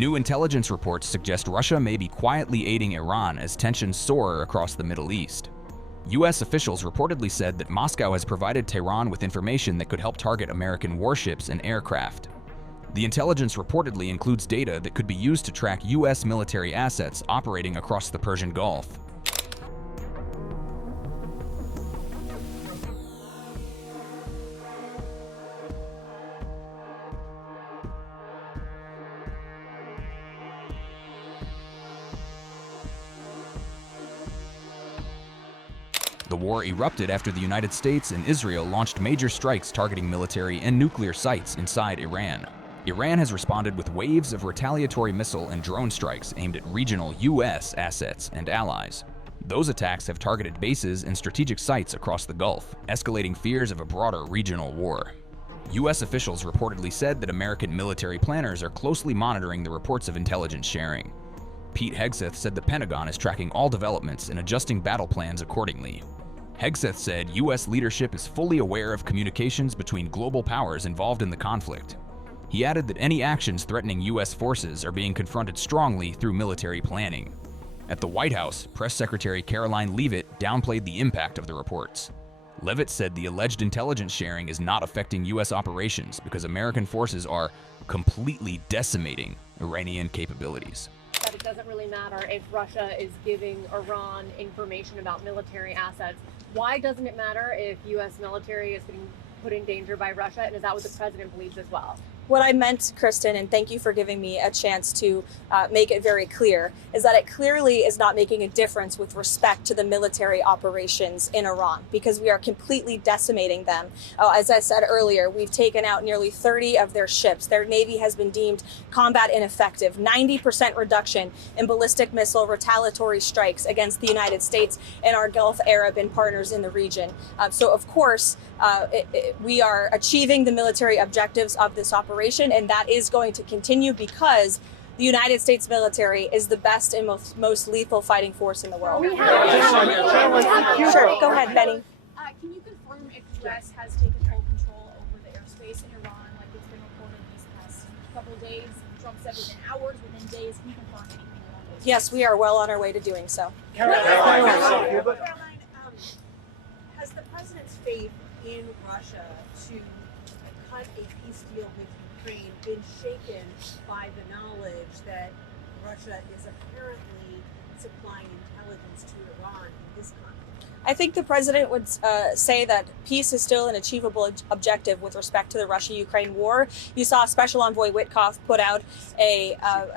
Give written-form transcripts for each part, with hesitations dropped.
New intelligence reports suggest Russia may be quietly aiding Iran as tensions soar across the Middle East. U.S. officials reportedly said that Moscow has provided Tehran with information that could help target American warships and aircraft. The intelligence reportedly includes data that could be used to track U.S. military assets operating across the Persian Gulf. The war erupted after the United States and Israel launched major strikes targeting military and nuclear sites inside Iran. Iran has responded with waves of retaliatory missile and drone strikes aimed at regional U.S. assets and allies. Those attacks have targeted bases and strategic sites across the Gulf, escalating fears of a broader regional war. U.S. officials reportedly said that American military planners are closely monitoring the reports of intelligence sharing. Pete Hegseth said the Pentagon is tracking all developments and adjusting battle plans accordingly. Hegseth said U.S. leadership is fully aware of communications between global powers involved in the conflict. He added that any actions threatening U.S. forces are being confronted strongly through military planning. At the White House, Press Secretary Karoline Leavitt downplayed the impact of the reports. Leavitt said the alleged intelligence sharing is not affecting U.S. operations because American forces are completely decimating Iranian capabilities. That it doesn't really matter if Russia is giving Iran information about military assets. Why doesn't it matter if U.S. military is being put in danger by Russia? And is that what the president believes as well? What I meant, Kristen, and thank you for giving me a chance to make it very clear, is that it clearly is not making a difference with respect to the military operations in Iran, because we are completely decimating them. As I said earlier, we've taken out nearly 30 of their ships. Their Navy has been deemed combat ineffective, 90% reduction in ballistic missile retaliatory strikes against the United States and our Gulf Arab and partners in the region. So, of course, we are achieving the military objectives of this operation, and that is going to continue because the United States military is the best and most lethal fighting force in the world. Sure, go ahead, Benny. Can you confirm if the U.S. has taken full control over the airspace in Iran, like it's been reported these past couple of days? Trump said within hours, within days. Can you confirm anything along those lines? Yes, we are well on our way to doing so. Caroline, has the president's faith in Russia to cut a peace deal with Ukraine been shaken by the knowledge that Russia is apparently supplying intelligence to Iran in this conflict? I think the president would say that peace is still an achievable objective with respect to the Russia-Ukraine war. You saw Special Envoy Witkoff put out a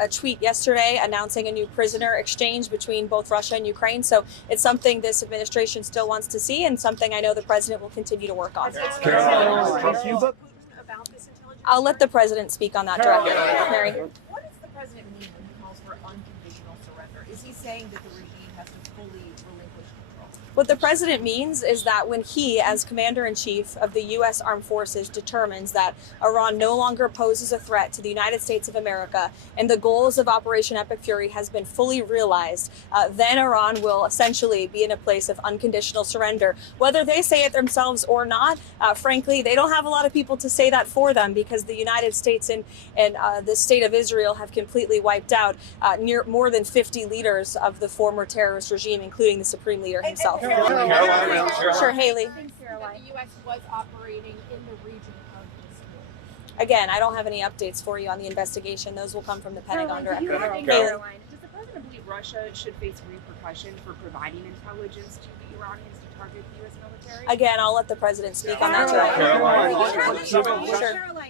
tweet yesterday announcing a new prisoner exchange between both Russia and Ukraine. So it's something this administration still wants to see and something I know the president will continue to work on. I'll let the president speak on that directly. Mary. What does the president mean when he calls for unconditional surrender? Is he saying that the regime has to fully relinquish control? What the president means is that when he, as commander-in-chief of the U.S. Armed Forces, determines that Iran no longer poses a threat to the United States of America and the goals of Operation Epic Fury has been fully realized, then Iran will essentially be in a place of unconditional surrender. Whether they say it themselves or not, frankly, they don't have a lot of people to say that for them because the United States and the state of Israel have completely wiped out more than 50 leaders of the former terrorist regime, including the supreme leader himself. Sure, Haley. That the U.S. was operating in the region of this war. Again, I don't have any updates for you on the investigation. Those will come from the Pentagon directly. Caroline, does the president believe Russia should face repercussions for providing intelligence to the Iranians to target the U.S. military? Again, I'll let the president speak on that directly. Caroline,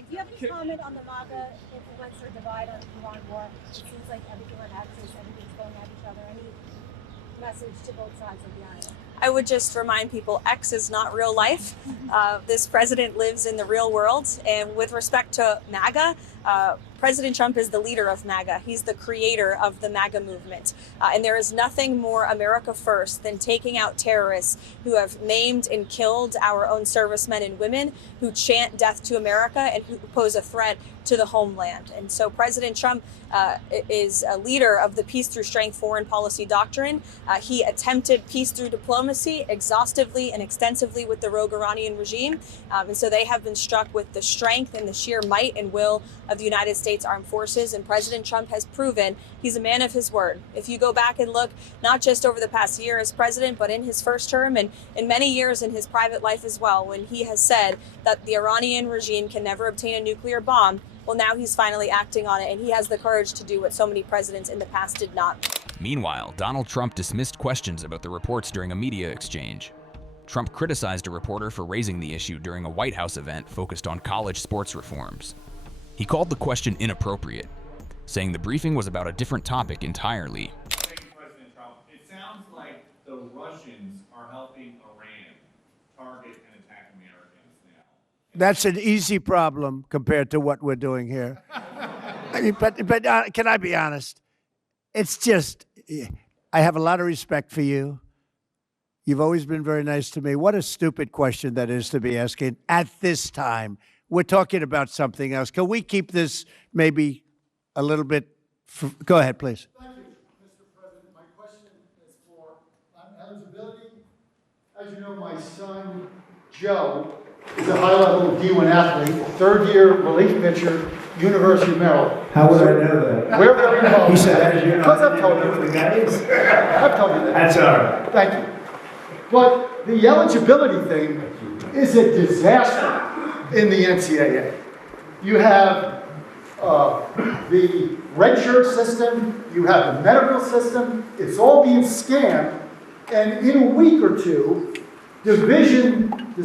do you have any comment on the MAGA influencer divide on the Iran war? It seems like everything on axis, everything's going at each other. Any message to both sides of the aisle? I would just remind people X is not real life. This president lives in the real world. And with respect to MAGA, President Trump is the leader of MAGA. He's the creator of the MAGA movement. And there is nothing more America first than taking out terrorists who have maimed and killed our own servicemen and women, who chant death to America and who pose a threat to the homeland. And so President Trump is a leader of the peace through strength foreign policy doctrine. He attempted peace through diplomacy exhaustively and extensively with the rogue Iranian regime. And so they have been struck with the strength and the sheer might and will of the United States States Armed Forces, and President Trump has proven he's a man of his word. If you go back and look, not just over the past year as president, but in his first term and in many years in his private life as well, when he has said that the Iranian regime can never obtain a nuclear bomb, well, now he's finally acting on it, and he has the courage to do what so many presidents in the past did not. Meanwhile, Donald Trump dismissed questions about the reports during a media exchange. Trump criticized a reporter for raising the issue during a White House event focused on college sports reforms. He called the question inappropriate, saying the briefing was about a different topic entirely. Thank you, President Trump. It sounds like the Russians are helping Iran target and attack Americans now. That's an easy problem compared to what we're doing here. I mean, but can I be honest? It's just, I have a lot of respect for you. You've always been very nice to me. What a stupid question that is to be asking at this time. We're talking about something else. Can we keep this maybe a little bit? Go ahead, please. Thank you, Mr. President. My question is for eligibility. As you know, my son, Joe, is a high-level D1 athlete, third-year relief pitcher, University of Maryland. How would I know that? We're very involved. He said, as you know, because I've told you. who the guy is. I've told you that. That's all right. Thank you. But the eligibility thing is a disaster in the NCAA. You have the redshirt system, you have the medical system, it's all being scammed, and in a week or two, the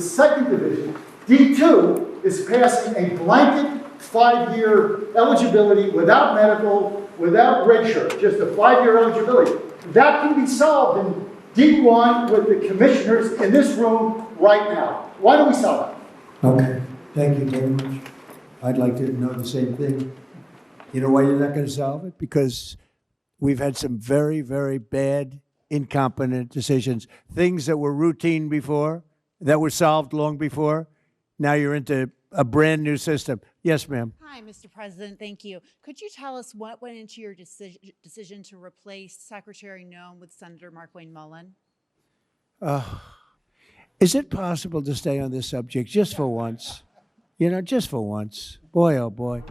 second division, D2, is passing a blanket 5-year eligibility without medical, without redshirt, just a 5-year eligibility. That can be solved in D1 with the commissioners in this room right now. Why don't we solve it? Okay, thank you very much. I'd like to know the same thing. You know why you're not going to solve it? Because we've had some very, very bad, incompetent decisions. Things that were routine before, that were solved long before. Now you're into a brand new system. Yes, ma'am. Hi, Mr. President. Thank you. Could you tell us what went into your decision to replace Secretary Noem with Senator Markwayne Mullin? Is it possible to stay on this subject just for once? You know, just for once. Boy, oh boy.